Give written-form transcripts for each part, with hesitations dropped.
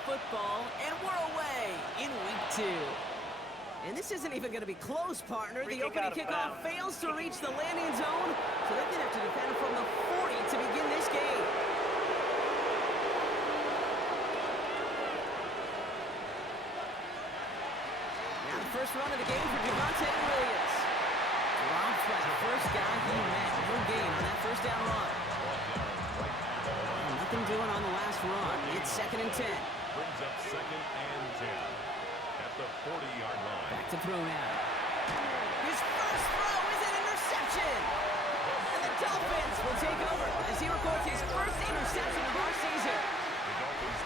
some football, and we're away in week 2. And this isn't even going to be close, partner. The opening kickoff fails to reach the landing zone, so they're going to have to defend from the 40 to begin this game. Now the first run of the game for Javonte Williams. Dropped by the first guy he met. Good gain on that first down run. Nothing doing on the last run. It's 2nd and 10. Brings up 2nd and 10 at the 40-yard line. Back to throw now. His first throw is an interception. And the Dolphins will take over as he records his first interception of our season.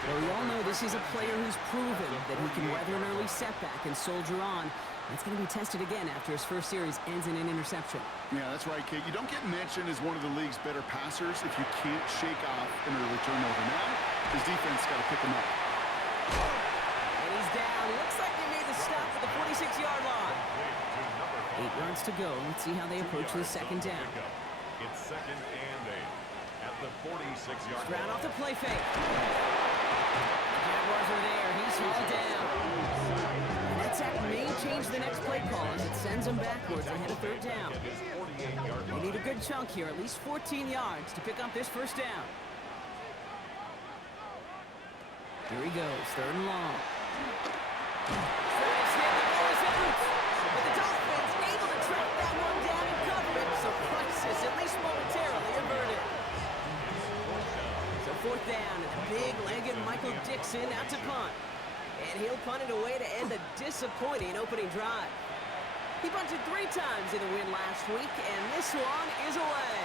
Well, we all know this is a player who's proven that he can weather an early setback and soldier on. That's going to be tested again after his first series ends in an interception. Yeah, that's right, Kate. You don't get mentioned as one of the league's better passers if you can't shake off an early turnover. Now, his defense got to pick him up. And he's down. Looks like they made the stop at the 46-yard line. 8 yards to go. Let's see how they approach the second down. It's 2nd and 8 at the 46-yard line. Round off the play fake. The Jaguars are there. He's hauled down. And that sack may change the next play call as it sends them backwards ahead of 3rd down. They need a good chunk here, at least 14 yards to pick up this first down. Here he goes, 3rd and long. But the Dolphins able to track that one down in coverage, so crisis at least momentarily averted. So 4th down, and the big-legged Michael Dixon out to punt. And he'll punt it away to end a disappointing opening drive. He punted 3 times in the win last week, and this one is away.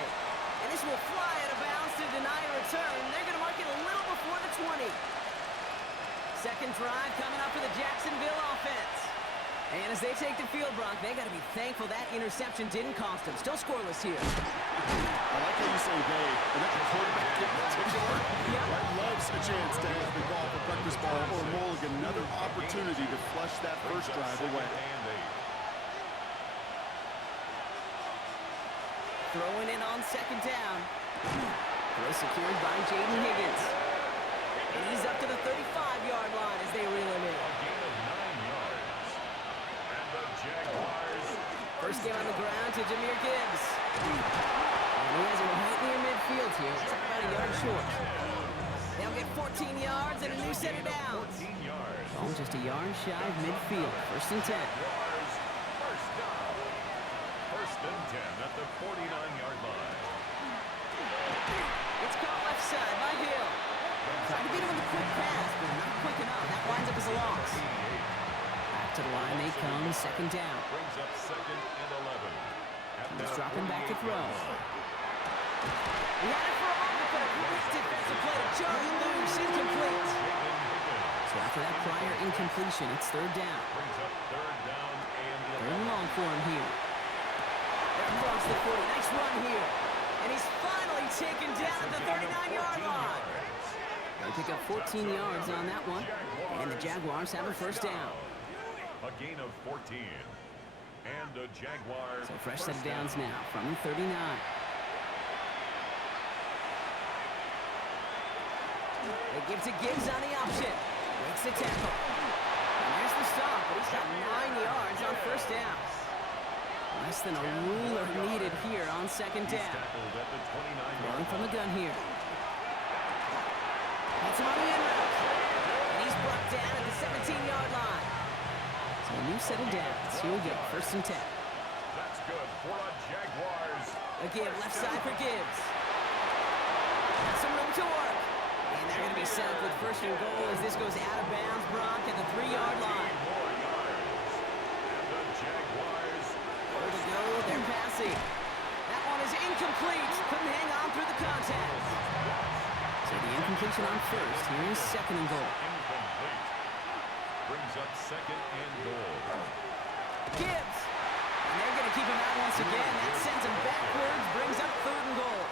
And this will fly out of bounds to deny a return. They're going to mark it a little before the 20. Second drive coming up for the Jacksonville offense. And as they take the field, Brock, they got to be thankful that interception didn't cost them. Still scoreless here. I like how you say they, and that's the quarterback in particular. That loves a chance to have the ball for breakfast ball or mulligan. Another opportunity to flush that first drive away. Throwing it on 2nd down. Throw secured by Jaden Higgins. And he's up to the 35-yard line as they reel him in. A gain of 9 yards. And the Jaguars. First game on the ground to Jahmyr Gibbs. And he has it right near midfield here. It's about a yard short. They'll get 14 yards and a new set of downs. 14 yards. Oh, just a yard shy of midfield. 1st and 10. Jaguars, first down. 1st and 10 at the 49-yard line. It's caught left side by Hill. Tried to beat him with a quick pass, but not quick enough. That winds up as a loss. Back to the line they come, 2nd down. Brings up 2nd and 11. He's dropping back to throw. He had it for a moment, but a great defensive play to Charlie loose, incomplete. So after that prior incompletion, it's 3rd down. Brings up 3rd down and 3rd and long for him here. Across the 40, nice run here. And he's finally taken down at the 39-yard line. They pick up 14 yards on that one, and the Jaguars have a first down. A gain of 14. And the Jaguars. So fresh set of downs now from the 39. They give to Gibbs on the option. Breaks the tackle. And there's the stop, but he's got 9 yards on first down. Less than a ruler needed here on 2nd down. Rolling from the gun here. That's him on the end route. And he's brought down at the 17-yard line. So a new set of downs. Here we go, 1st and 10. That's good for the Jaguars. Again, left side for Gibbs. Got some room to work. And they're going to be set up with 1st and goal as this goes out of bounds, Brock, at the 3-yard line. More yards. And the Jaguars. Goal to go, they're passing. That one is incomplete. Couldn't hang on through the contact. So the incompletion on 1st. Here is 2nd and goal. Incomplete. Brings up 2nd and goal. Gibbs. And they're going to keep him out once again. That sends him backwards, brings up 3rd and goal.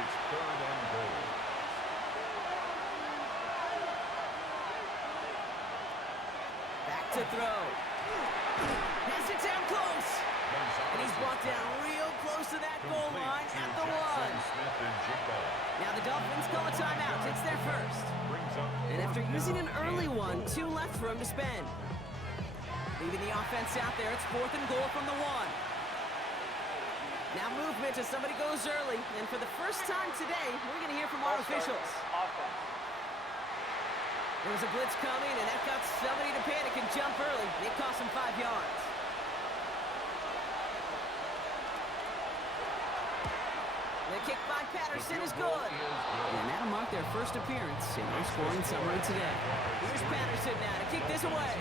It's 3rd and goal. Back to throw. Has it down close. And he's brought down real close to that goal line at the 1. Now the Dolphins call a timeout. It's their first. And after using an early one, 2 left for him to spend. Leaving the offense out there, it's 4th and goal from the 1. Now movement as somebody goes early. And for the first time today, we're going to hear from our officials. There was a blitz coming, and that got somebody to panic and jump early. It cost him 5 yards. The kick by Patterson is good. And that'll mark their first appearance in our scoring summary today. Here's Patterson now to kick this away.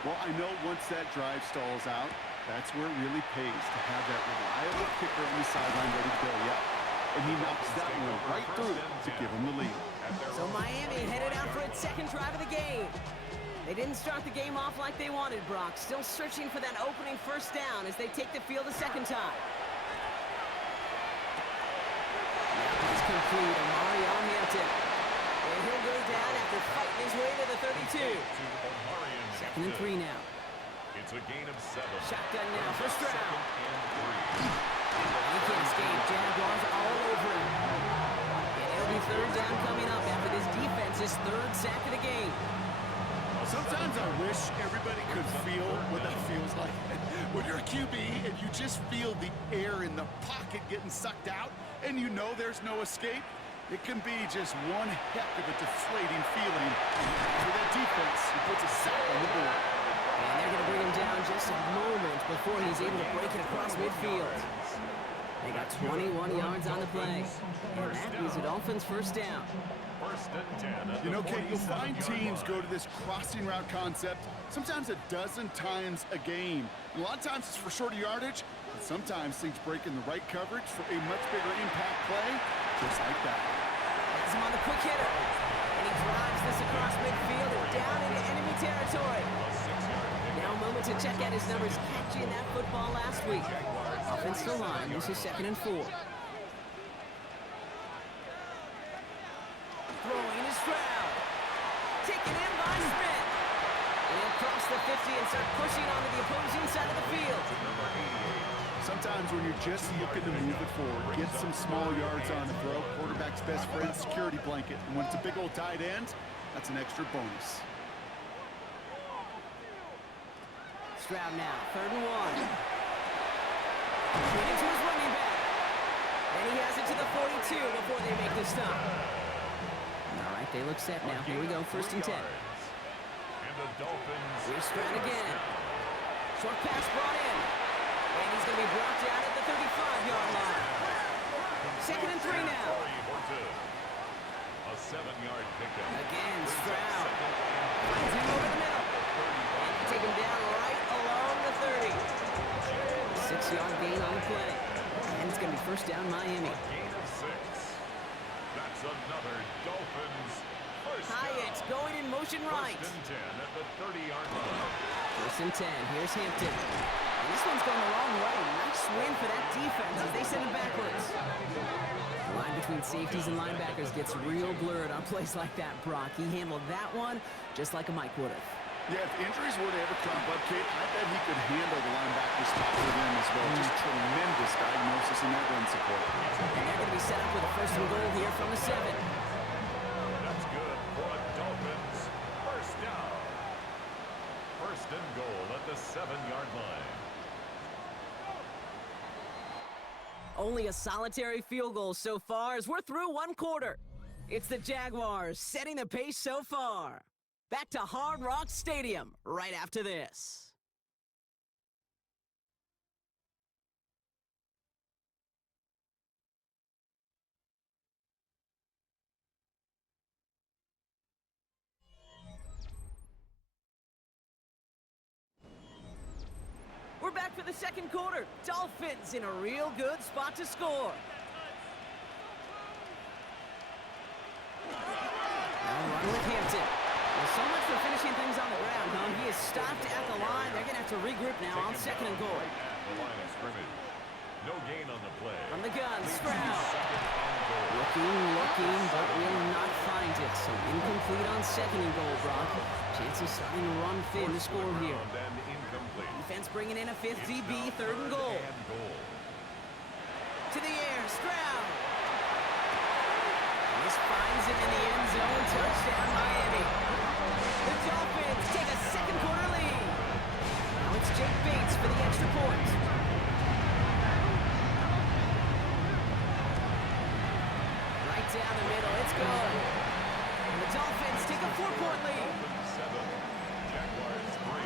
Well, I know once that drive stalls out, that's where it really pays to have that reliable kicker on the sideline ready to go. And he knocks that one right through to give him the lead. So Miami headed out for its second drive of the game. They didn't start the game off like they wanted, Brock. Still searching for that opening first down as they take the field a second time. Now he's complete. Amari on Hampton. And he'll go down after fighting his way to the 32. 2nd and 3 now. It's a gain of 7. Shotgun now, first round. He can't escape. Jaguars all over him. And it'll be 3rd down coming up after this defense's 3rd sack of the game. Sometimes I wish everybody could feel what that feels like. When you're a QB and you just feel the air in the pocket getting sucked out and you know there's no escape, it can be just one heck of a deflating feeling. For that defense, he puts a sack on the board. And they're going to bring him down just a moment before he's able to break it across midfield. They got 21 yards on the play. And that is the Dolphins' first down. You know, Kate, you'll find teams go to this crossing route concept sometimes a dozen times a game. A lot of times it's for shorter yardage, but sometimes things break in the right coverage for a much bigger impact play, just like that. Has him on the quick hitter. And he drives this across midfield and down into enemy territory. Now a moment to check out his numbers catching that football last week. Offensive line, this is 2nd and 4. Throwing is Stroud. Taken in by Smith. And he'll cross the 50 and start pushing onto the opposing side of the field. Sometimes when you're just looking to move it forward, get some small yards on the throw, quarterback's best friend, security blanket. And when it's a big old tight end, that's an extra bonus. Stroud now, 3rd and 1. Getting to his running back. And he has it to the 42 before they make the stop. All right, they look set now. Here we go, 1st and 10. And the Dolphins. Here's Stroud again. Short pass brought in. And he's going to be brought down at the 35-yard line. 2nd and 3 now. A 7-yard pickup. Again, Stroud. Finds him over the middle. And they take him down right along the 30. 6-yard gain on the play. And it's going to be 1st down Miami. Gain of 6. That's another Dolphins first down. Hyatt going in motion right. 1st and 10 at the 30-yard line. 1st and 10. Here's Hampton. And this one's going the wrong way. Nice win for that defense as they send it backwards. The line between safeties and linebackers gets real blurred on plays like that, Brock. He handled that one just like a Mike would have. Yeah, if injuries were to ever crop up, Kate, I bet he could handle the linebacker spot for them as well. Just tremendous diagnosis in that run support. And they're going to be set up with a 1st and goal here from the 7. That's good for the Dolphins. 1st down. 1st and goal at the 7-yard line. Only a solitary field goal so far as we're through 1 quarter. It's the Jaguars setting the pace so far. Back to Hard Rock Stadium right after this. We're back for the 2nd quarter. Dolphins in a real good spot to score. Now run with Hampton. Well, so much for finishing things on the ground, huh? He is stopped at the line. They're going to have to regroup now on 2nd and goal. The line of scrimmage. No gain on the play. From the gun, Stroud. 2nd and goal. Looking, but will not find it. So incomplete on 2nd and goal, Brock. Chance of starting to run thin to score here. And incomplete. Defense bringing in a fifth DB, third and goal. To the air, Stroud. This finds him in the end zone. Touchdown, Miami. The Dolphins take a second quarter lead. Now it's Jake Bates for the extra point. Right down the middle, it's good. And the Dolphins take a 4-point lead. 7, Jaguars 3.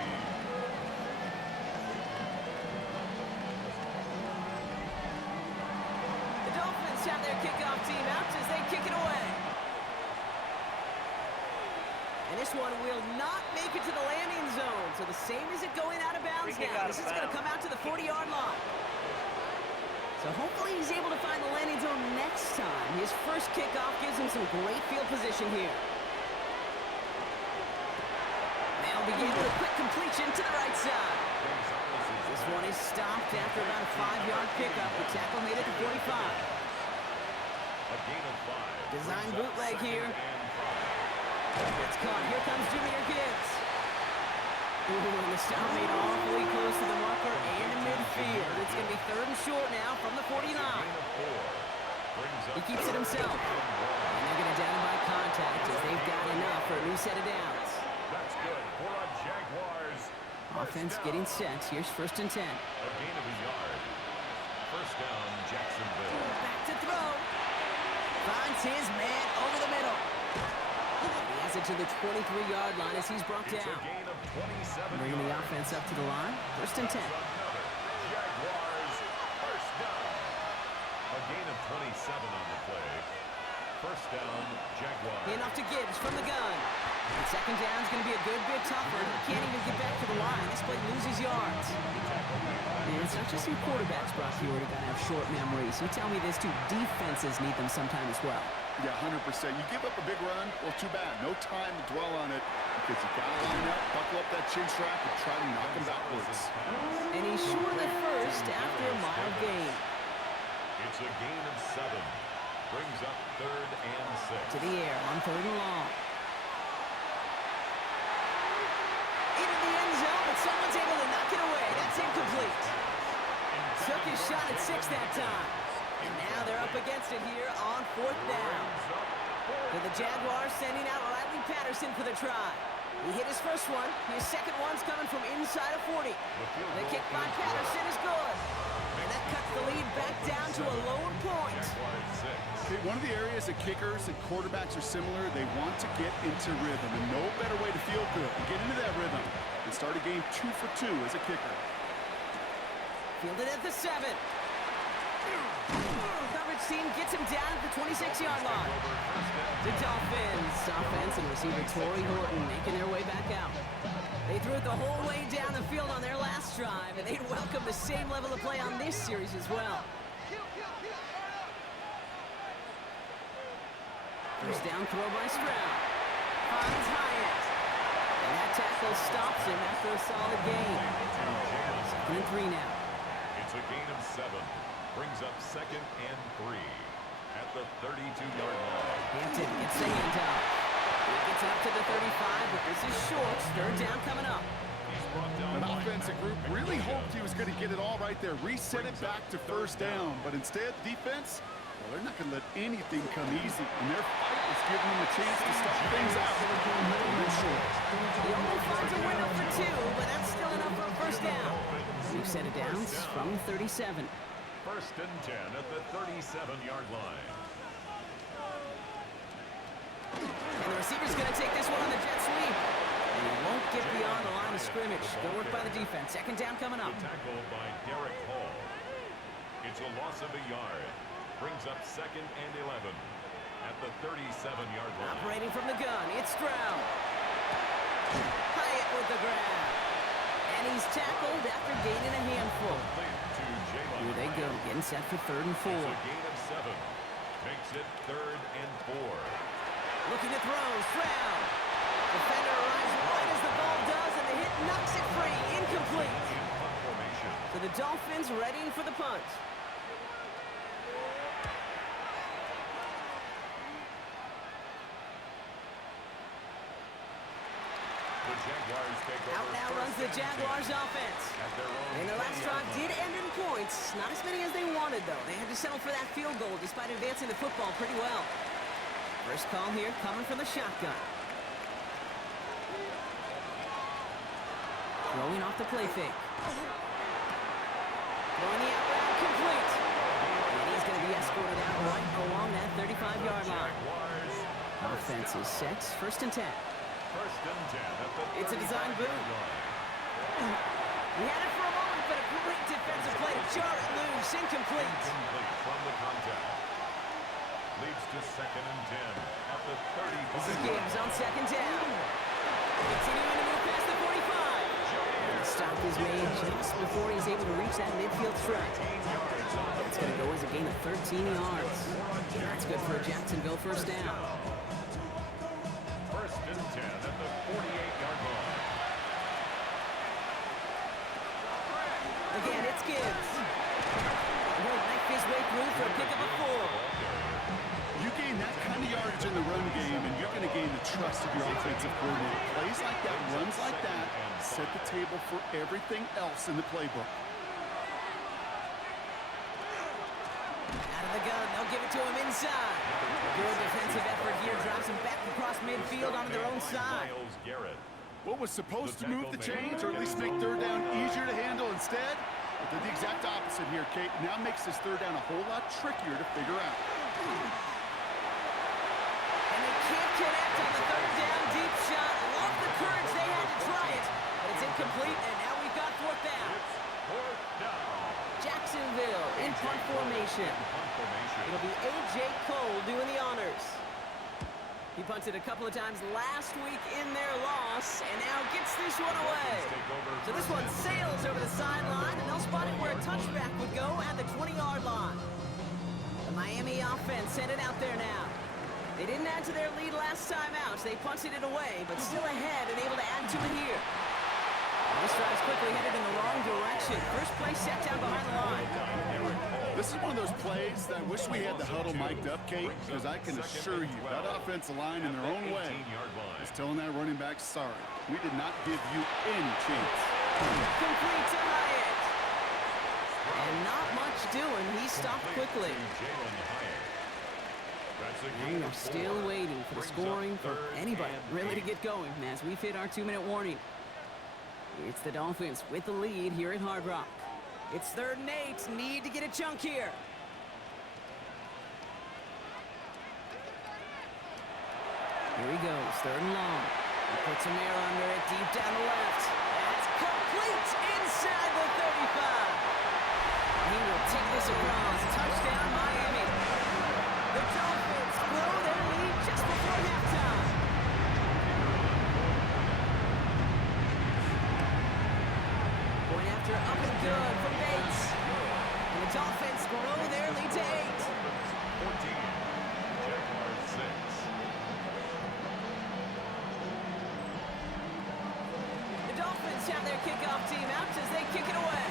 The Dolphins have their kickoff team out as they kick it away. And this one will not make it to the landing zone. So the same as it going out of bounds now. This is going to come out to the 40-yard line. So hopefully he's able to find the landing zone next time. His first kickoff gives him some great field position here. They'll begin with a quick completion to the right side. This one is stopped after about a 5-yard pickup. The tackle made it to 45. A gain of 5. Design bootleg here. It's caught. Here comes Jahmyr Gibbs. Ooh, and the stop made awfully close to the marker and in midfield. It's going to be third and short now from the 49. He keeps it himself. And they're going to down him by contact as they've got enough for a new set of downs. That's good for a Jaguars. Offense getting set. Here's first and 10. A gain of a yard. First down, Jacksonville. Back to throw. Finds his man over the middle. He has it to the 23-yard line as he's brought It's down. a gain of 27 Bringing the yards. offense up to the line. First and 10. Another Jaguars first down. A gain of 27 on the play. First down, Jaguars. Hand off to Gibbs from the gun. And second down is going to be a good bit tougher. He can't even get back to the line. This play loses yards. And it's not just some quarterbacks, Brock, here who got to have short memories. You tell me this too, defenses need them sometime as well. Yeah, 100%. You give up a big run, well, too bad. No time to dwell on it because you got to line up, buckle up that chin strap, and try to knock him backwards. And he's short of the first after a mild gain. It's a gain of 7. Brings up third and 6. To the air on third and long. Into the end zone, but someone's able to knock it away. That's incomplete. Took his shot at 6 that time. And now they're up against it here on fourth down. For the Jaguars sending out Riley Patterson for the try. He hit his first one. His second one's coming from inside of 40. The kick by Patterson is good. And that cuts the lead back down to a lone point. Jaguars 6. Okay, one of the areas that kickers and quarterbacks are similar, they want to get into rhythm. And no better way to feel good than get into that rhythm and start a game 2 for 2 as a kicker. Fielded at the 7. Coverage team gets him down at the 26-yard line. The Dolphins offense and receiver Torrey Horton making their way back out. They threw it the whole way down the field on their last drive, and they'd welcome the same level of play on this series as well. First down throw by Stroud. Finds Hyatt. And that tackle stops him after a solid gain. Second and 3 now. It's a gain of 7. Brings up second and 3 at the 32-yard line. Hampton gets the handoff. He gets it up to the 35, but this is short. Third down coming up. He's brought down An by offensive group really hoped he was going to get it all right there, reset it back to first down. But instead, defense, well, they're not going to let anything come easy. And their fight is giving them a chance to start things out. He only finds a window for 2, but that's still enough for a first down. New set of downs from 37. First and 10 at the 37-yard line. And the receiver's going to take this one on the jet sweep. And he won't get beyond the line of scrimmage. Good work by the defense. Second down coming up. The tackle by Derek Hall. It's a loss of a yard. Brings up second and 11 at the 37-yard line. Operating from the gun, it's Stroud. Hyatt with the grab. And he's tackled after gaining a handful. Here they go, getting set for third and 4. It's a gain of 7. Makes it third and 4. Looking to throw, Stroud. Defender arrives right as the ball does, and the hit knocks it free. Incomplete. In punt formation. So the Dolphins readying for the punt. The Jaguars take over. Out now runs the Jaguars offense. And their last drive did end in points. Not as many as they wanted, though. They had to settle for that field goal despite advancing the football pretty well. First call here coming from the shotgun. Throwing off the play fake. Throwing the out route complete. And he's going to be escorted out right along that 35-yard line. Offense is set. First and 10. First and 10 at the It's a design boot. He had it for a moment, but a great defensive play to jar it loose. Incomplete. Incomplete from the contact. Leads to second and 10 at the 35. This is Gibbs on second down. Continuing to move past the 45. And the stop is made just before he's able to reach that midfield strike. That's going to go as a gain of 13 yards. That's good for a Jacksonville first down. First and 10 at the 48-yard line. Again, it's Gibbs. And he'll knife his way through for a pick of a 4. You gain that kind of yardage in the run game, and you're going to gain the trust of your offensive coordinator. Plays like that, runs like that, set the table for everything else in the playbook. Out of the gun, they'll give it to him inside. Good defensive effort here, drives him back across midfield onto their own side. What was supposed to move the chains, or at least make third down easier to handle instead? But did the exact opposite here, Kate. Now makes this third down a whole lot trickier to figure out. And they can't connect on the third down deep shot. Love the courage they had to try it, but it's incomplete, and now we've got fourth down. Fourth down. Jacksonville in punt formation. It'll be A.J. Cole doing the honors. He punted a couple of times last week in their loss, and now gets this one away. So this one sails over the sideline, and they'll spot it where a touchback would go at the 20-yard line. The Miami offense headed out there now. They didn't add to their lead last time out, so they punted it away, but still ahead and able to add to it here. This drive's quickly headed in the wrong direction. First play set down behind the line. This is one of those plays that I wish we had the huddle mic'd up, Kate, because I can assure you that offensive line in their own way is telling that running back, sorry, we did not give you any chance. Complete to Hyatt. And not much doing. He stopped quickly. And we're still waiting for the scoring for anybody really to get going as we've hit our 2-minute warning. It's the Dolphins with the lead here at Hard Rock. It's 3rd and 8. Need to get a chunk here. Here he goes, 3rd and long. He puts some air under it deep down the left. That's complete inside the 35. He will take this across. Touchdown, Miami. The Dolphins blow their lead just before halftime. Point after up and good from Bates. And the Dolphins grow their lead to 8. 14, Jaguars 6. The Dolphins have their kickoff team out as they kick it away.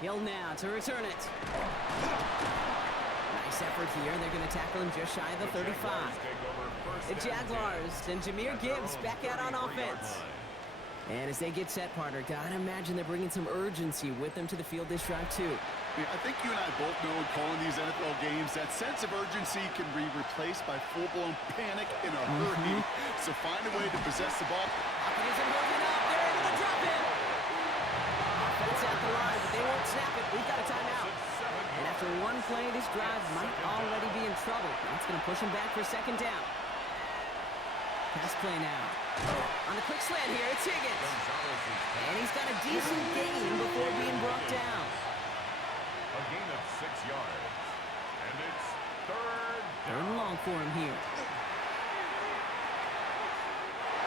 Hill now to return it. Nice effort here. They're going to tackle him just shy of the 35. The Jaguars and Jahmyr Gibbs back out on offense. And as they get set, partner, gotta imagine they're bringing some urgency with them to the field this drive, too. Yeah, I think you and I both know in calling these NFL games that sense of urgency can be replaced by full-blown panic in a hurry. So find a way to possess the ball. Pocket isn't moving up. They're able to drop him. Offense at the line, but they won't snap it. We've got a timeout. And after one play, this drive might already be in trouble. That's going to push him back for 2nd down. Pass play now. On the quick slant here, it's Higgins. And he's got a decent gain before being brought down. A gain of 6 yards. And it's 3rd down. 3rd and long for him here.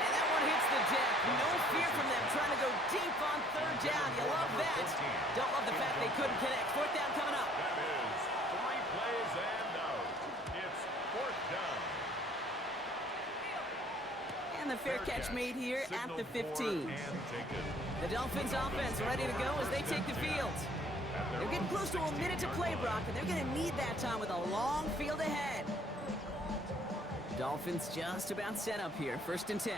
And that one hits the deck. No fear from them trying to go deep on 3rd down. You love that. Don't love the fact they couldn't connect. 4th down coming up. That is 3 plays and out. It's 4th down. And the fair catch made here at the 15. The Dolphins offense ready to go as they take the field. They're getting close to a minute to play, Brock, and they're going to need that time with a long field ahead. Dolphins just about set up here. 1st and 10.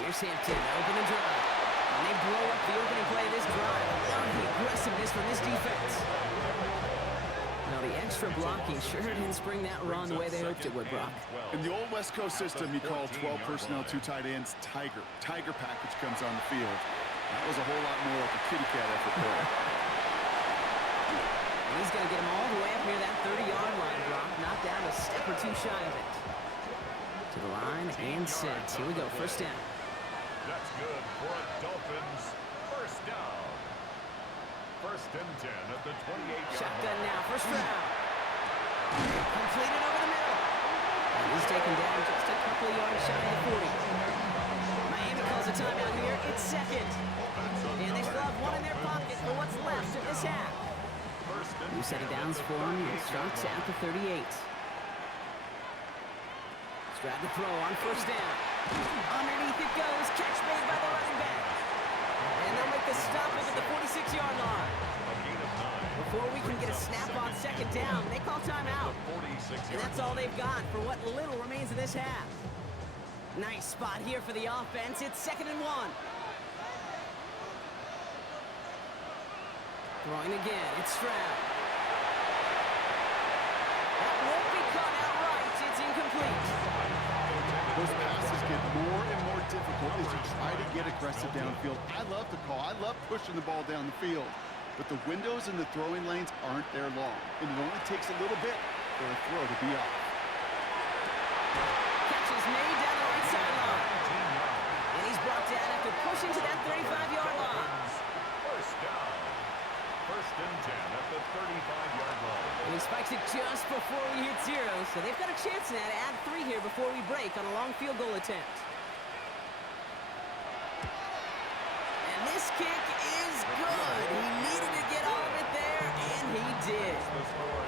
Here's Hampton, open and drive. And they blow up the opening play of this drive. Love the aggressiveness from this defense. Now the extra blocking sure didn't spring that run the way they hoped it would, Brock. In the old West Coast system, you call 12 personnel, 2 tight ends, Tiger. Tiger package comes on the field. That was a whole lot more like a kitty cat effort there. And he's going to get him all the way up near that 30-yard line, Brock. Not down a step or two shy of it. To the line and set. Here we go, 1st down. That's good for a Dolphins 1st down. 1st and 10 at the 28-yard Shotgun line. now, 1st round. Completed over the middle. And he's taken down just a couple of yards shy of the 40. Miami calls a timeout here. It's 2nd. And they still have one in their pocket for what's left of this half. New set of downs for him. It starts at the 38. Strap the throw on 1st down. Underneath it goes. Catch made by the running back. And they'll make the stop at the 46-yard line. Before we can get a snap on 2nd down, they call timeout. And that's all they've got for what little remains of this half. Nice spot here for the offense. It's 2nd and 1. Throwing again. It's Stroud. That won't be caught outright. It's incomplete. Those passes get more and more difficult as you try to get aggressive downfield. I love the call. I love pushing the ball down the field. But the windows in the throwing lanes aren't there long. And it only takes a little bit for a throw to be off. Catch is made down the right sideline. And he's brought down after pushing to that 35-yard line. 1st down. 1st and 10 at the 35-yard line. And he spikes it just before we hit 0. So they've got a chance now to add 3 here before we break on a long field goal attempt. And this kick is good. He needed to get all of it there, and he did.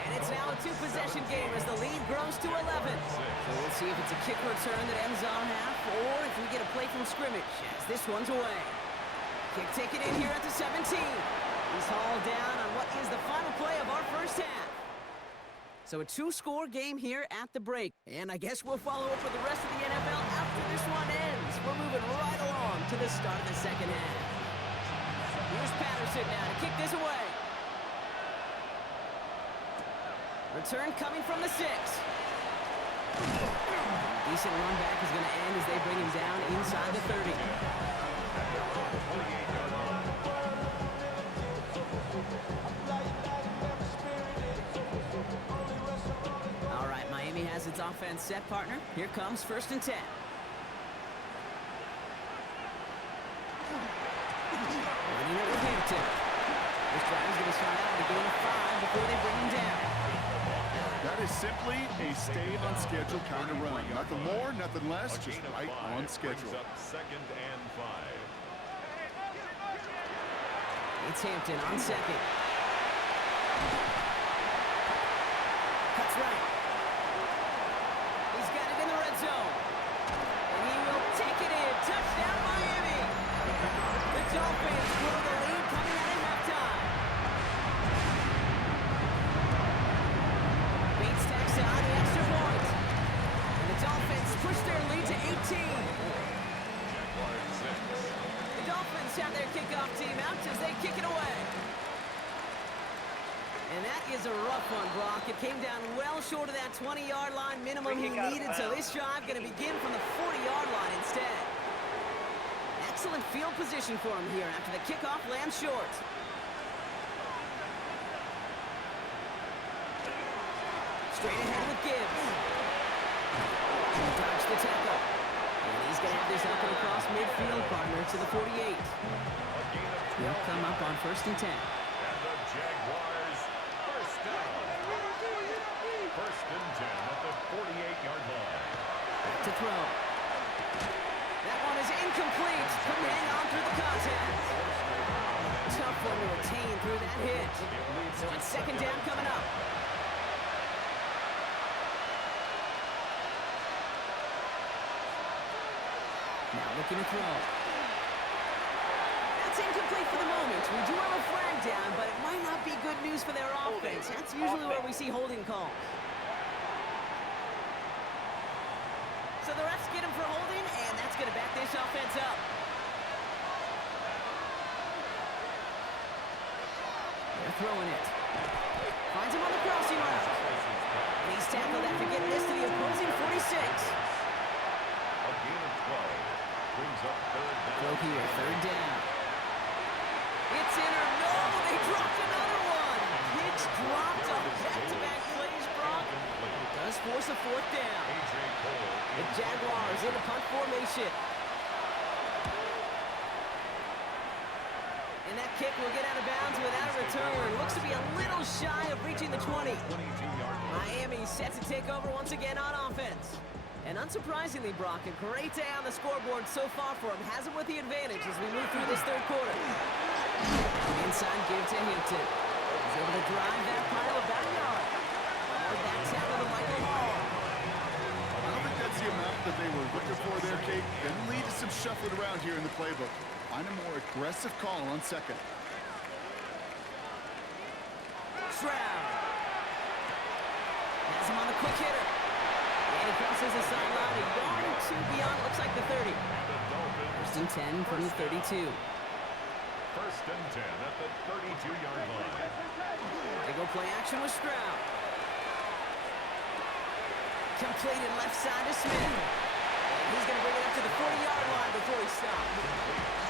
And it's now a 2-possession game as the lead grows to 11. So we'll see if it's a kick return that ends our half, or if we get a play from scrimmage as this one's away. Kick taken in here at the 17. He's hauled down on what is the final play of our 1st half. So a 2-score game here at the break. And I guess we'll follow up with the rest of the NFL after this one ends. We're moving right along to the start of the 2nd half. Here's Patterson now to kick this away. Return coming from the 6. Decent run back is going to end as they bring him down inside the 30. All right, Miami has its offense set, partner. Here comes 1st and 10. Running it with Hampton. This drive is going to start out with a gain of 5 before they bring him down. That is simply a stay-on-schedule kind of run. Nothing more, nothing less, just right on schedule. 2nd and 5. It's Hampton on 2nd. Cuts right. He's got it in the red zone. And he will take it in. Touchdown, Miami. The Dolphins grow the lead coming out at halftime. Bates tacks on the extra point. And the Dolphins push their lead to 18. The Dolphins have their kickoff team out as they kick it away. And that is a rough one, Brock. It came down well short of that 20-yard line minimum he needed, so this drive going to begin from the 40-yard line instead. Excellent field position for him here after the kickoff lands short. Straight ahead with Gibbs. Dodge the tackle. And he's going to have this up and across midfield, partner, to the 48. He'll come up on 1st and 10. And the Jaguars 1st down. 1st and 10 at the 48-yard line. Back to throw. That one is incomplete. Couldn't hang on through the contact. Tough one to retain through that hit. So it's 2nd down coming up. Now looking to throw. That's incomplete for the moment. We do have a flag down, but it might not be good news for their offense. That's usually where we see holding calls. So the refs get him for holding, and that's going to back this offense up. They're throwing it. Finds him on the crossing route. And he's tackled after getting this to the opposing 46. A gain of 12 brings up third down. Throw here, third down. It's in or no, they dropped another one. Hicks dropped off back-to-back plays, Brock. It does force a fourth down. The Jaguars in a punt formation. And that kick will get out of bounds without a return. Looks to be a little shy of reaching the 20. Miami set to take over once again on offense. And unsurprisingly, Brock, a great day on the scoreboard so far for him. Has him with the advantage as we move through this third quarter. Inside give to Hampton. He's able to drive that pile of backyard. That tackle to Michael Hall. I don't think that's the amount that they were looking for there, Kate. Can lead to some shuffling around here in the playbook. Find a more aggressive call on second. Stroud. Has him on the quick hitter. And he crosses the sideline a yard or two beyond, looks like the 30. First and 10 from the 32. First and 10 at the 32-yard line. They go play action with Stroud. Completed left side to Smith. And he's going to bring it up to the 40-yard line before he stops.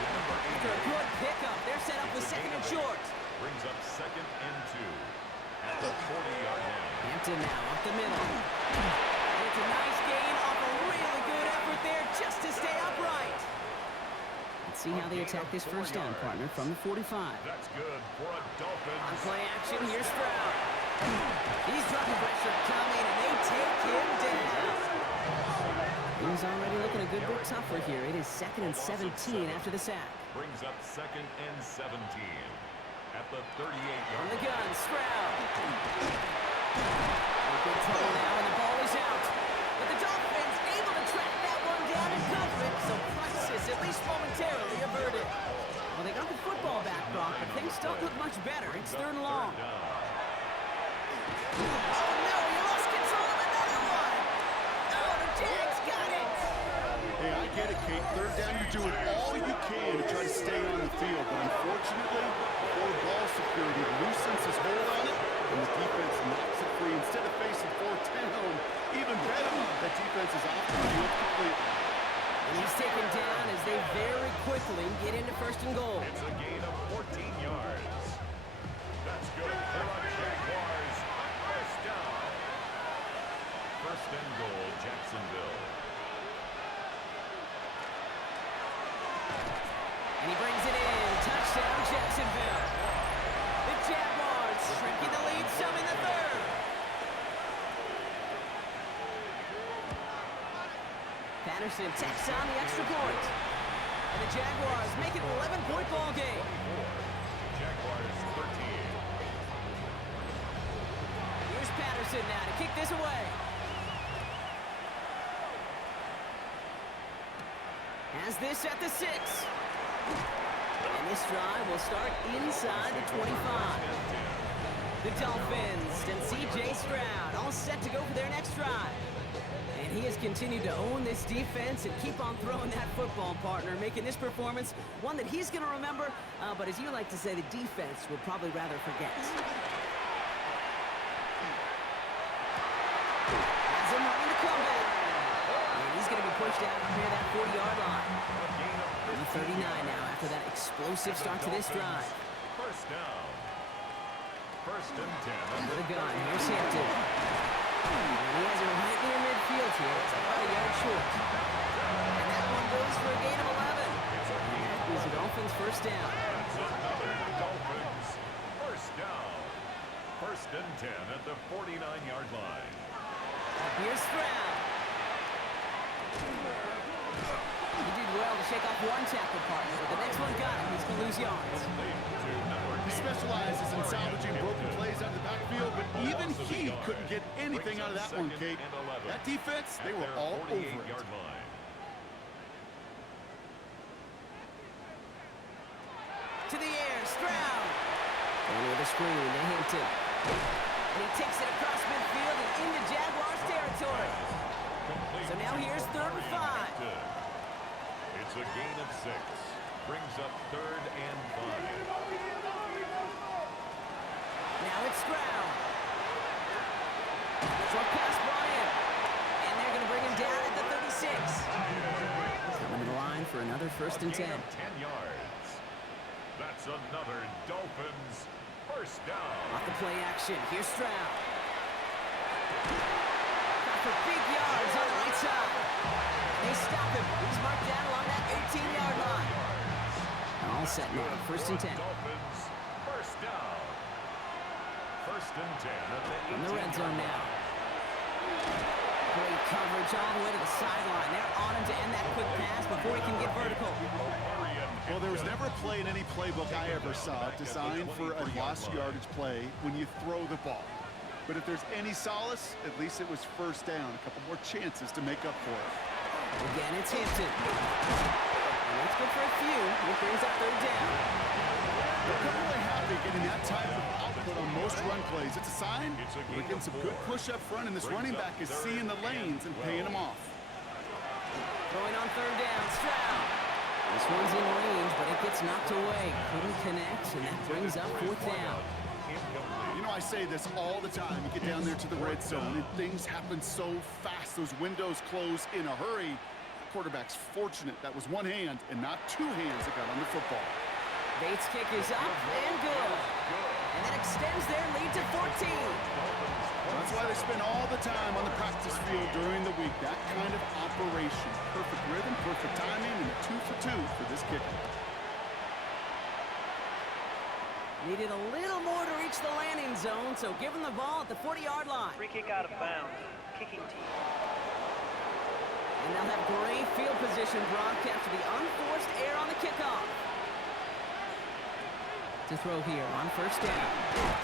After a good pickup, they're set up with second and short. Brings up second and 2 at the 40-yard line. Hampton now up the middle. And it's a nice gain off a really good effort there just to stay upright. Let's see how they attack this first down, partner, from the 45. That's good for a Dolphins. On play action, here's Stroud. He's dropping pressure coming, and they take him down. He's already looking a good bit tougher here. It is second and 17 after the sack. Brings up second and 17 at the 38-yard On the line. gun, Stroud. Good throw now, and the ball is out. But the Dolphins able to track that one down in coverage, so crisis, at least momentarily, averted. Well, they got the football back, Brock, but things don't look much better. It's third and long. Oh, no, he lost control of another one. Oh, the Jags got it. Hey, I get it, Kate. Third down, you're doing all you can to try to stay on the field. But unfortunately, before ball security loosens his hold on it, and the defense knocks it free. Instead of facing 4-10 home, even better, that defense is off the field completely. And he's taken down as they very quickly get into first and goal. It's a gain of 14 yards. That's good for the Jaguars. First down. First and goal, Jacksonville. And he brings it in. Touchdown, Jacksonville. The Jaguars shrinking the lead some in the third. Patterson tacks on the extra point. And the Jaguars make it an 11-point ball game. Jaguars 13. Here's Patterson now to kick this away. Has this at the 6. And this drive will start inside the 25. The Dolphins and C.J. Stroud all set to go for their next drive. And he has continued to own this defense and keep on throwing that football, partner, making this performance one that he's going to remember, but as you like to say, the defense will probably rather forget. Has him running the comeback. And he's going to be pushed out near that 40-yard line. And 39 now after that explosive start to this drive. First down. First and 10. Under the gun, here's Hampton. And he has it right near midfield here. It's about a yard short. And that one goes for a gain of 11. That is the Dolphins' first down. That's another Dolphins. First down. First and 10 at the 49-yard line. Here's Stroud. He did well to shake off one tackle, partner, but the next one got him. He's going to lose yards. He specializes in salvaging broken plays out of the backfield, but even he couldn't get anything out of that one, Kate. That defense, they were all over it. the screen to Hampton. And he takes it across midfield and into Jaguars territory. So now here's 3rd and 5. It's a gain of 6. Brings up 3rd and 5. Now it's Stroud. Short pass brought in. And they're going to bring him down at the 36. Coming to the line for another 1st and 10. 10 yards. That's another Dolphins 1st down. Off the play action. Here's Stroud. Got for big yards on the right side. They stop him. He's marked down along that 18-yard line. All set now. 1st and 10. Dolphins 1st down. 1st and 10 at the 18 In the red zone now. Great coverage all the way to the sideline. They're on him to end that quick pass before he can get vertical. Well, there was never a play in any playbook I ever saw designed for a lost yardage play when you throw the ball. But if there's any solace, at least it was 1st down. A couple more chances to make up for it. Again, it's Hampton. And that's good for a few. It brings up 3rd down. They're really happy getting that type of output on most run plays. It's a sign we're getting some good push up front, and this running back is seeing the lanes and paying them off. Throwing on 3rd down, Stroud. This one's in range, but it gets knocked away. Couldn't connect, and that brings up 4th down. You know, I say this all the time. You get down there to the red zone, and things happen so fast. Those windows close in a hurry. Quarterback's fortunate that was one hand and not 2 hands that got on the football. Bates' kick is up and good. And that extends their lead to 14. That's why they spend all the time on the practice field during the week. That kind of operation. Perfect rhythm, perfect timing, and 2 for 2 for this kicker. Needed a little more to reach the landing zone, so give him the ball at the 40-yard line. Free kick out of bounds. Kicking team. And they'll have great field position broadcast for the unforced error on the kickoff. To throw here on 1st down.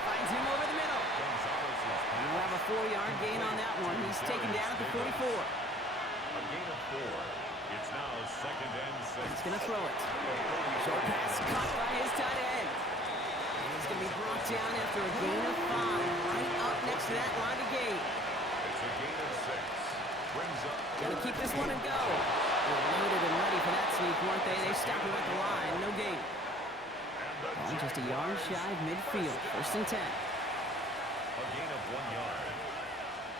Finds him over the middle. And we'll have a 4-yard gain on that one. He's taken down at the 44. A gain of 4. It's now 2nd and 6. He's going to throw it. Short pass caught by his tight end. And he's going to be brought down after a gain of 5. Right up next to that line of gain. It's a gain of 6. Brings up. Got to keep this one and go. They're loaded and ready for that sneak, weren't they? They stop him at the line. No gain. Ball just a yard shy of midfield. 1st and 10. A gain of 1 yard.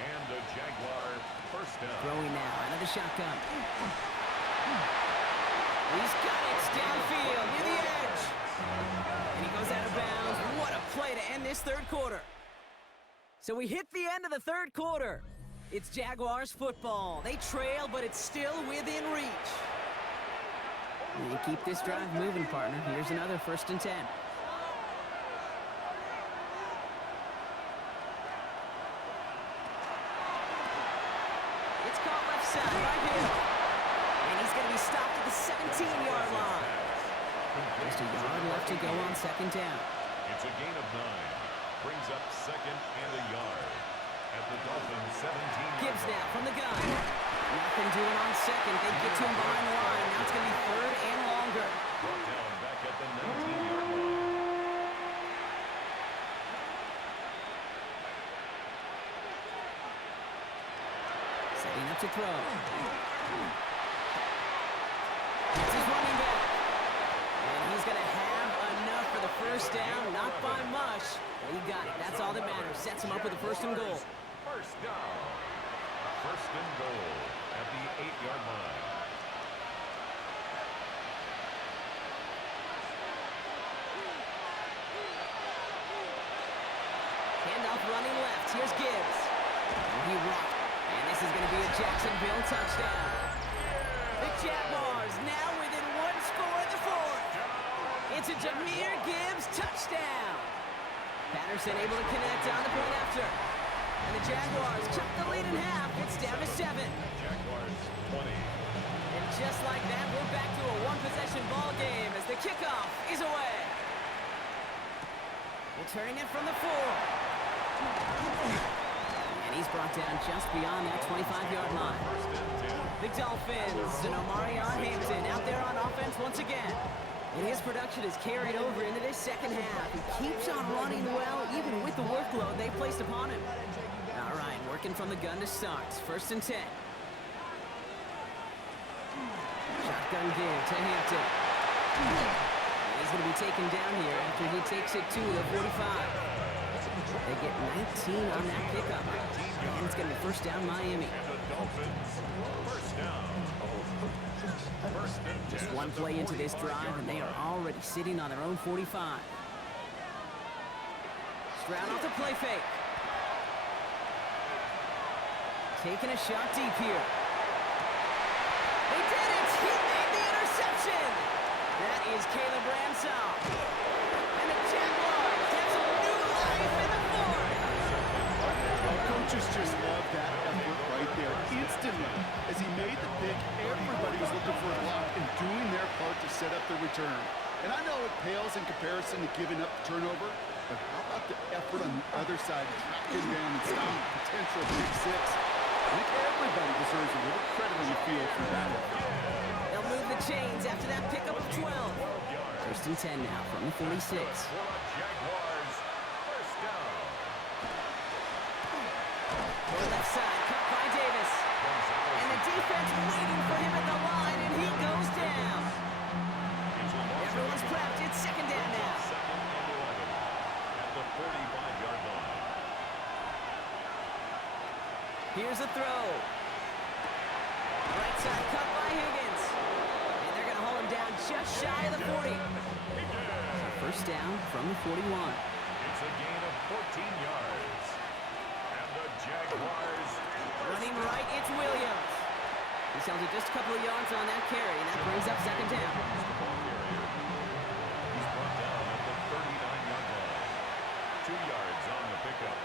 And the Jaguar 1st down. Throwing now out of the shotgun. He's got it downfield near the edge. And he goes out of bounds. What a play to end this 3rd quarter. So we hit the end of the 3rd quarter. It's Jaguars football. They trail, but it's still within reach. And you keep this drive moving, partner. Here's another 1st and 10. It's caught left side right here. And he's going to be stopped at the 17-yard line. Just a yard left to go on 2nd down. It's a gain of 9. Brings up 2nd and a yard. At the Dolphins 17. Gibbs now from the gun. Nothing doing on 2nd. They get to him behind the line. Now it's going to be 3rd and longer. Brought down back at the 19-yard line. Setting up to throw. It's his running back. And he's going to have enough for the 1st down. Not by much. But he got it. That's all that matters. Sets him up with a 1st and goal. 1st down. 1st and goal at the 8-yard line. Handoff running left. Here's Gibbs. And he rocked. And this is going to be a Jacksonville touchdown. The Jaguars now within 1 score in the 4th. It's a Jahmyr Gibbs touchdown. Patterson able to connect on the point after. And the Jaguars cut the lead in half. It's down to 7. Jaguars 20. And just like that, we're back to a one-possession ball game as the kickoff is away. Returning it from the 4. And he's brought down just beyond that 25-yard line. The Dolphins and Omarion Hampton out there on offense once again. And his production is carried over into this second half. He keeps on running well, even with the workload they placed upon him. All right, working from the gun to start. 1st and 10. Shotgun give to Hampton. He's going to be taken down here after he takes it to the 45. They get 19 on that pickup. And it's going to be 1st down Miami. And the Dolphins, 1st down. 1st and 10. Just one play into this drive, and they are already sitting on their own 45. Stroud off the play fake. Taking a shot deep here. He did it! He made the interception! That is Caleb Ramsell. And the Jaguars have some new life in the fourth. Our coaches just love that effort right there. Instantly, as he made the pick, everybody was looking for a block and doing their part to set up the return. And I know it pales in comparison to giving up the turnover, but how about the effort on the other side to track him down and stop the potential big six? I think everybody deserves a little credit on the field for that effort. They'll move the chains after that pickup of 12. 1st and 10 now from the 46. Jaguars, 1st down. For the left side, cut by Davis. And the defense waiting for him at the line, and he goes down. Everyone's prepped. It's 2nd down now. 2nd and 11 at the 45-yard line. Here's a throw. Right side cut by Higgins. And they're going to hold him down just shy of the 40. So 1st down from the 41. It's a gain of 14 yards. And the Jaguars Running right, it's Williams. He sells it just a couple of yards on that carry, and that brings up 2nd down. He's brought down at the 39-yard line. 2 yards on the pickup.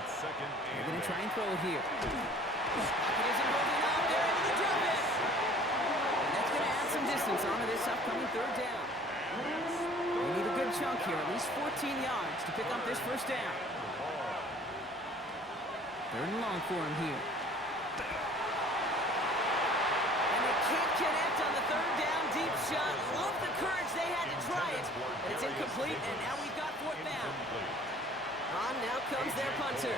It's 2nd and They're going to try 8. and throw it here. Pocket isn't holding up. They're able to drop it. And that's going to add some distance onto this upcoming 3rd down. They need a good chunk here, at least 14 yards to pick up this 1st down. 3rd and long for him here. And they can't connect on the 3rd down deep shot. Love the courage they had to try it, but it's incomplete, and now we've got 4th down. On now comes their punter.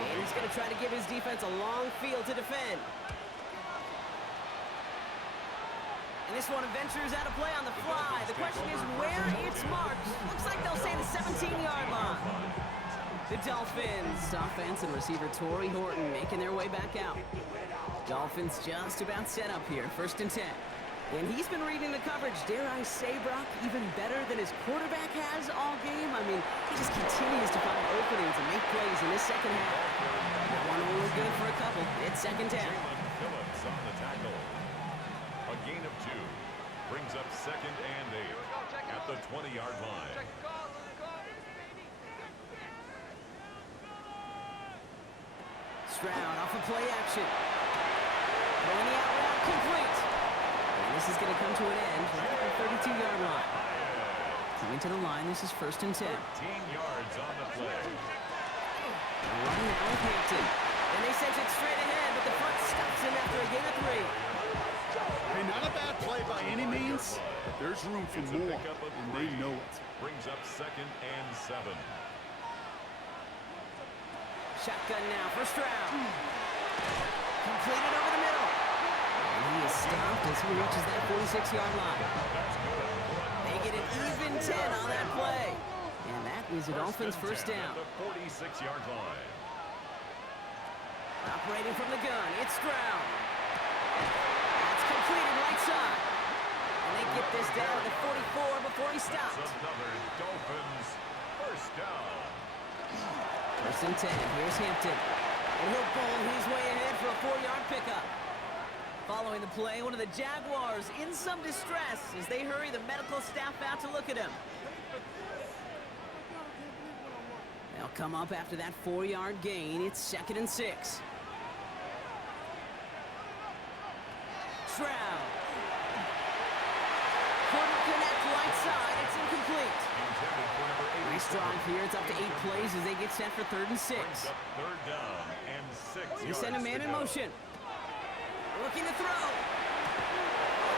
And he's going to try to give his defense a long field to defend. And this one ventures out of play on the fly. The question is where it's marked. Looks like they'll say the 17-yard line. The Dolphins, offense and receiver Torrey Horton making their way back out. Dolphins just about set up here, 1st and 10. And he's been reading the coverage, dare I say, Brock, even better than his quarterback has all game. I mean, he just continues to find openings and make plays in this second half. That one only good for a couple. It's 2nd down. Phillips on the tackle. A gain of 2 brings up 2nd and 8 at the 20-yard line. Stroud off of play action. Throwing the out route complete. And this is going to come to an end right at the 32-yard line. Coming to the line, this is 1st and 10. 13 yards on the play. Run now with Hampton. And they send it straight ahead, but the front stops him after a gain of 3. Hey, not a bad play by any means, but there's room for more, and they know it. Brings up 2nd and 7. Shotgun now for Stroud. Completed over the middle. And he is stopped as he reaches that 46-yard line. They get an even 10 on that play. And that is a Dolphins 1st down. The 46-yard line. Operating from the gun, it's Stroud. That's completed right side. And they get this down to the 44 before he stopped. Another Dolphins 1st down. 1st and 10, here's Hampton. And he'll bowl his way ahead for a 4-yard pickup. Following the play, one of the Jaguars in some distress as they hurry the medical staff out to look at him. They'll come up after that 4-yard gain. It's 2nd and 6. Stroud. Couldn't connect right side. It's incomplete. Nice drive here. It's up to 8 plays as they get set for 3rd and 6. 3rd down and 6. They send a man in motion. Looking to throw.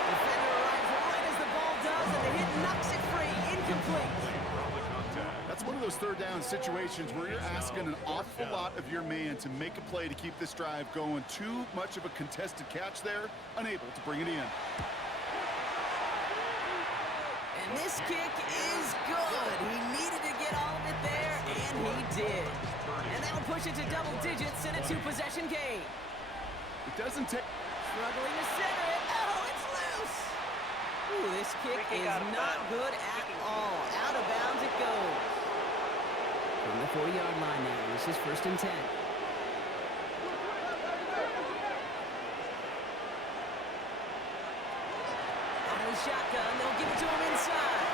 Defender arrives right as the ball does, and the hit knocks it free. Incomplete. That's one of those third down situations where you're asking an awful lot of your man to make a play to keep this drive going. Too much of a contested catch there, unable to bring it in. And this kick is good. He needed to get all of it there, and he did. And that'll push it to double digits in a two-possession game. It doesn't take... Struggling to center it. Oh, it's loose. Ooh, this kick is not good at all. Out of bounds it goes. From the 40-yard line now, this is 1st and 10. Out of the shotgun, they'll give it to him inside.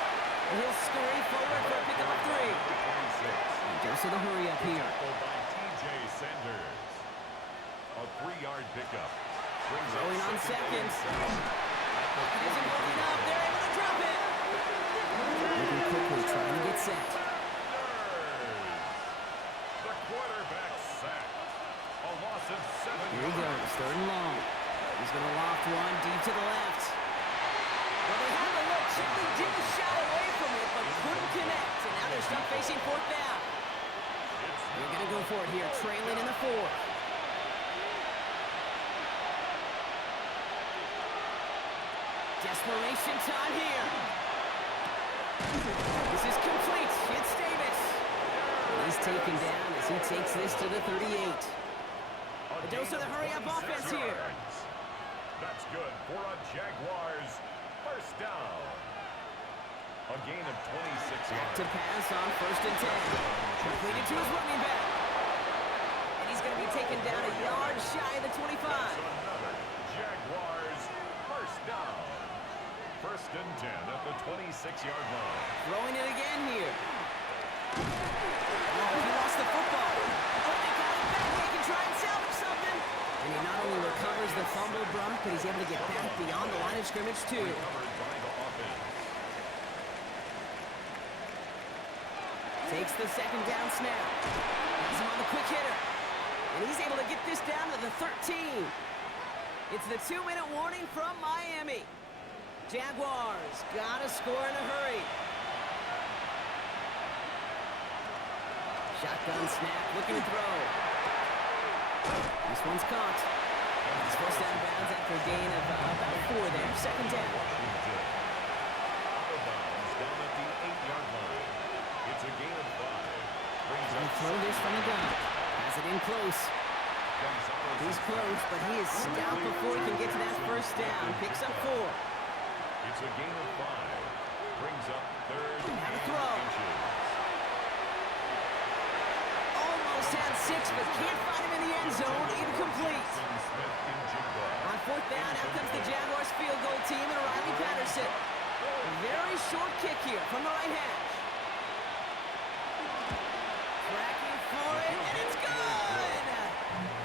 And he'll scurry forward for a pickup of 3. And goes to the hurry up here. By TJ Sanders. A 3-yard pickup. Going on seconds. It isn't holding up. They're able to drop it. Moving quickly, trying to get set. The quarterback sacked. A loss of 7 Here he goes, 3rd and long. He's going to loft one deep to the left. Well, they had the look. Chipley did shy away from it, but couldn't connect. And now they're stuck facing 4th down. They're going to go for it here, trailing in the 4th. Desperation time here. This is complete. It's Davis. And he's taken down as he takes this to the 38. A dose of the hurry-up offense here. That's good for a Jaguars 1st down. A gain of 26 Back to yards. pass on 1st and 10. Completed to his running back. And he's going to be taken down a yard shy of the 25. Another Jaguars 1st down. 1st and 10 at the 26-yard line. Throwing it again here. Oh, he lost the football. Oh, they got it back. They can try and salvage something. And he not only recovers the fumble, Brock, but he's able to get back beyond the line of scrimmage, too. Covered by the offense. Takes the 2nd down snap. Has him on the quick hitter. And he's able to get this down to the 13. It's the 2-minute warning from Miami. Jaguars gotta score in a hurry. Shotgun snap, looking to throw. This one's caught. He's forced out of bounds after a gain of about 4 there. 2nd down. Out of bounds down at the 8-yard line. It's a gain of 5. Brings He'll up throw this from the gun. Has it in close. He's close, but he is stopped before he can get to that 1st down. Picks up 4. It's a gain of 5. Brings up 3rd Have a and throw. inches. Almost had 6, but can't find him in the end zone. Incomplete. Smith in Jigba. On 4th down, out comes the Jaguars field goal team and Riley Patterson. A very short kick here from the right hash. Tracking for it, and it's good!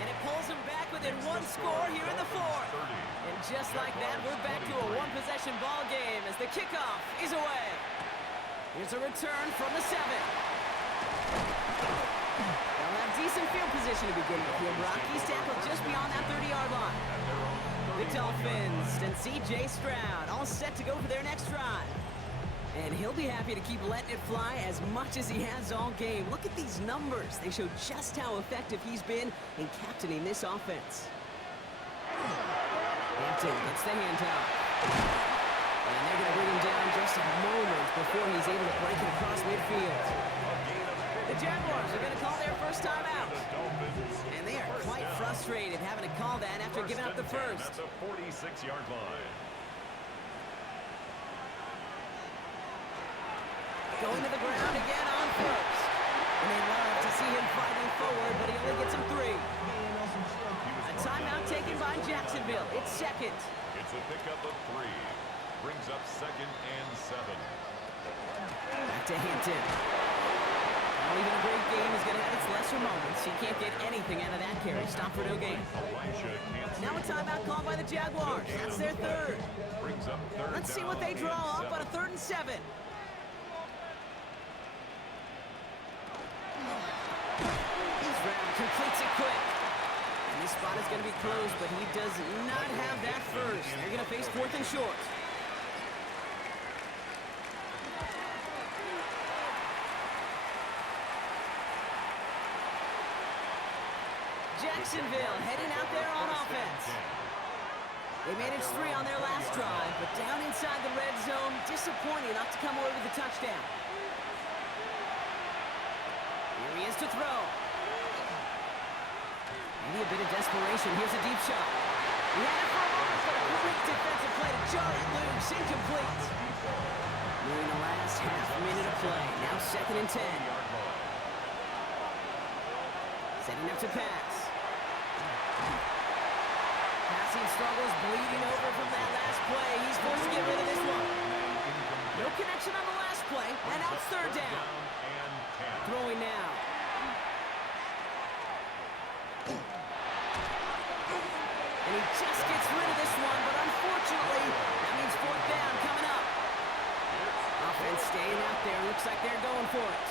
And it pulls him back within 1 score here in the 4th. And just like that, we're back to a 1-possession ball game as the kickoff is away. Here's a return from the 7. They'll have decent field position to begin with here. Rockies tackled just beyond that 30-yard line. The Dolphins and C.J. Stroud all set to go for their next drive. And he'll be happy to keep letting it fly as much as he has all game. Look at these numbers. They show just how effective he's been in captaining this offense. Hampton gets the handoff. And they're going to bring him down just a moment before he's able to break it across midfield. The Jaguars are going to call their first time out. And they are quite frustrated having to call that after giving up the first. That's a 46-yard line. Going to the ground again on 1st. And they love to see him fighting forward, but he only gets him 3. A timeout taken by Jacksonville. It's 2nd. It's a pickup of 3. Brings up 2nd and 7. Back to Hampton. Now even a great game is going to have its lesser moments. He can't get anything out of that carry. Stop for no gain. Now a timeout called by the Jaguars. That's their 3rd. Brings up 3rd. Let's see what they draw up on a 3rd and 7. Stroud completes it quick. And this spot is going to be closed, but he does not have that first. They're going to face 4th and short. Jacksonville heading out there on offense. They managed 3 on their last drive, but down inside the red zone, disappointing not to come away with a touchdown. Here he is to throw. Maybe a bit of desperation. Here's a deep shot. He had it for a moment, but a quick defensive play to jar it loose. Incomplete. Nearing the last half minute of play. Now 2nd and 10. Setting up to pass. Passing struggles, bleeding over from that last play. He's forced to get rid of this one. No connection on the last play, and now it's 3rd down. Throwing now. And he just gets rid of this one, but unfortunately, that means 4th down coming up. Offense staying out there. Looks like they're going for it.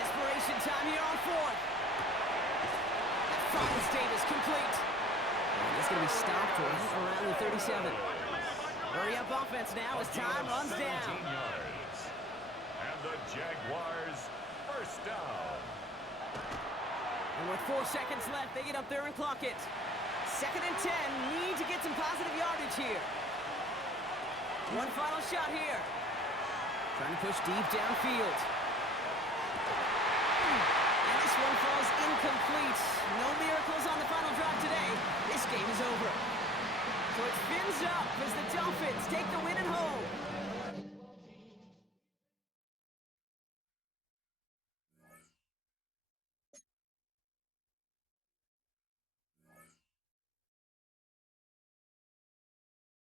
Desperation time here on 4th. That finds Davis complete. And he's going to be stopped right around the 37. Hurry up offense now as time runs down. And the Jaguars first down. And with 4 seconds left, they get up there and clock it. 2nd and 10, need to get some positive yardage here. One final shot here. Trying to push deep downfield. And this one falls incomplete. No miracles on the final drive today. This game is over. So it fins up as the Dolphins take the win at home.